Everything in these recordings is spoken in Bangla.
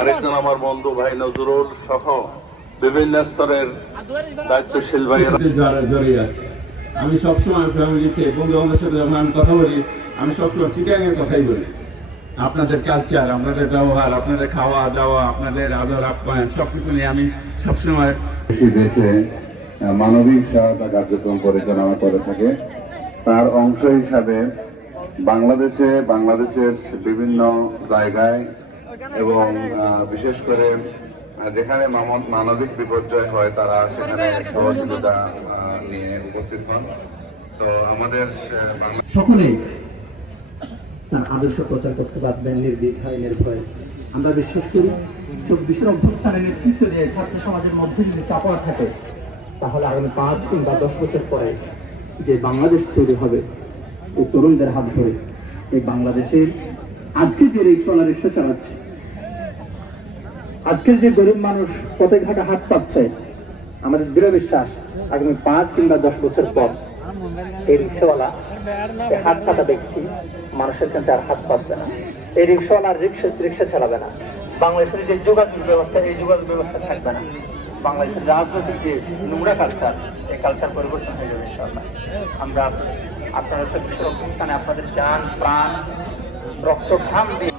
আরেকজন আমার বন্ধু ভাই নজরুল সহ বিভিন্ন স্তরের দায়িত্বশীল ভাইয়েরা। সাথে জড়িয়ে আছে। আমি সবসময় ফ্যামিলিতে বন্ধু বান্ধবের সাথে যখন আমি কথা বলি আমি সবসময় চিটাঙের কথাই বলি। আপনাদের কালচার আপনাদের ব্যবহার আপনাদের খাওয়া দাওয়া আপনাদের আদর আপ্যায়ন সবকিছু নিয়ে আমি সবসময় দেশে দেশে মানবিক সহায়তা কার্যক্রম পরিচালনা করে থাকে। তার অংশ হিসাবে বাংলাদেশে বাংলাদেশের বিভিন্ন জায়গায় এবং বিশেষ করে যেখানে মানবিক বিপর্যয় হয়, তারা সেখানে সহযোগিতা নিয়ে উপস্থিত হন। তো আমাদের সকলেই তার আদর্শ প্রচার করতে পারবেন, নির্দ্বিধায়, নির্ভয়ে। আমরা বিশ্বাস করি, চব্বিশের অভ্যুত্থানের নেতৃত্ব দিয়ে ছাত্র সমাজের মধ্যে যদি তাপা থাকে, তাহলে আগামী পাঁচ কিংবা দশ বছর পরে যে বাংলাদেশ তৈরি হবে এই তরুণদের হাত ধরে, এই বাংলাদেশের আজকে যে রিক্সাওয়ালা রিক্সা চালাচ্ছে আজকের যে গরিব মানুষ পথে ঘাটে হাত পাচ্ছে, আমাদের দৃঢ় বিশ্বাস, আগামী পাঁচ কিংবা দশ বছর পর এই রিক্সাওয়ালা হাত পাতা ব্যক্তি মানুষের কাছে আর হাত পাতবে না। এই রিক্সাওয়ালা রিক্সা রিক্সা চালাবে না। বাংলাদেশের যে যোগাযোগ ব্যবস্থা, এই যোগাযোগ ব্যবস্থা থাকবে না। বাংলাদেশের রাজনৈতিক যে নোংরা কালচার এই কালচার পরিবর্তন হয়ে যাবে ইনশাল্লাহ আমরা আপনারা চব্বিশের অভ্যুত্থানে আপনাদের যান প্রাণ রক্ত ঘাম দিয়ে।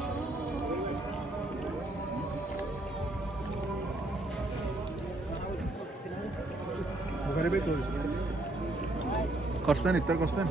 করছেন ইফতার করছেন?